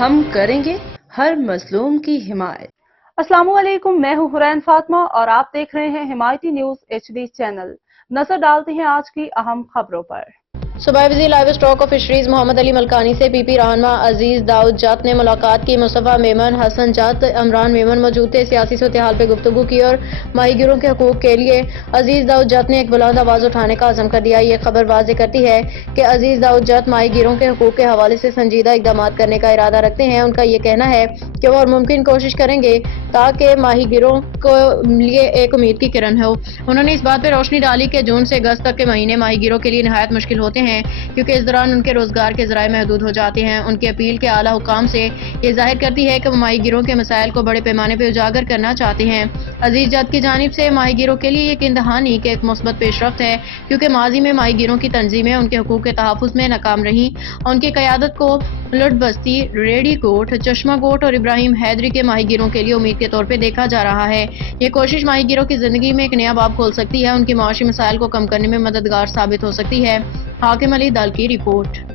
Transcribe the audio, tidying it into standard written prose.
ہم کریں گے ہر مظلوم کی حمایت۔ السلام علیکم، میں ہوں حرین فاطمہ اور آپ دیکھ رہے ہیں حمایتی نیوز HD چینل۔ نظر ڈالتے ہیں آج کی اہم خبروں پر۔ صوبائی وزیر لائیو اسٹاک اور فشریز محمد علی ملکانی سے پی پی رہنما عزیز داؤد جٹ نے ملاقات کی۔ مصطفیٰ میمن، حسن جٹ، عمران میمن موجود تھے۔ سیاسی صورتحال پر گفتگو کی اور ماہی گیروں کے حقوق کے لیے عزیز داؤد جٹ نے ایک بلند آواز اٹھانے کا عزم کر دیا۔ یہ خبر واضح کرتی ہے کہ عزیز داؤد جٹ ماہی گیروں کے حقوق کے حوالے سے سنجیدہ اقدامات کرنے کا ارادہ رکھتے ہیں۔ ان کا یہ کہنا ہے کہ وہ ہر ممکن کوشش کریں گے تاکہ ماہی گیروں کے لیے ایک امید کی کرن ہو۔ انہوں نے اس بات پر روشنی ڈالی کہ جون سے اگست تک کے مہینے ماہی گیروں کے لیے نہایت مشکل ہوتے ہیں کیونکہ اس دوران ان کے روزگار کے ذرائع محدود ہو جاتے ہیں۔ ان کی اپیل کے اعلیٰ حکام سے یہ ظاہر کرتی ہے کہ وہ ماہی گیروں کے مسائل کو بڑے پیمانے پہ اجاگر کرنا چاہتے ہیں۔ عزیز جٹ کی جانب سے ماہی گیروں کے لیے یقین دہانی کہ ایک مثبت پیش رفت ہے کیونکہ ماضی میں ماہی گیروں کی تنظیمیں ان کے حقوق کے تحفظ میں ناکام رہیں۔ ان کی قیادت کو لٹ بستی، ریڈی کوٹ، چشمہ کوٹ اور ابراہیم حیدری کے ماہی گیروں کے لیے امید کے طور پہ دیکھا جا رہا ہے۔ یہ کوشش ماہی گیروں کی زندگی میں ایک نیا باب کھول سکتی ہے، ان کی معاشی مسائل کو کم کرنے میں مددگار ثابت ہو سکتی ہے۔ حاکم علی دل کی رپورٹ۔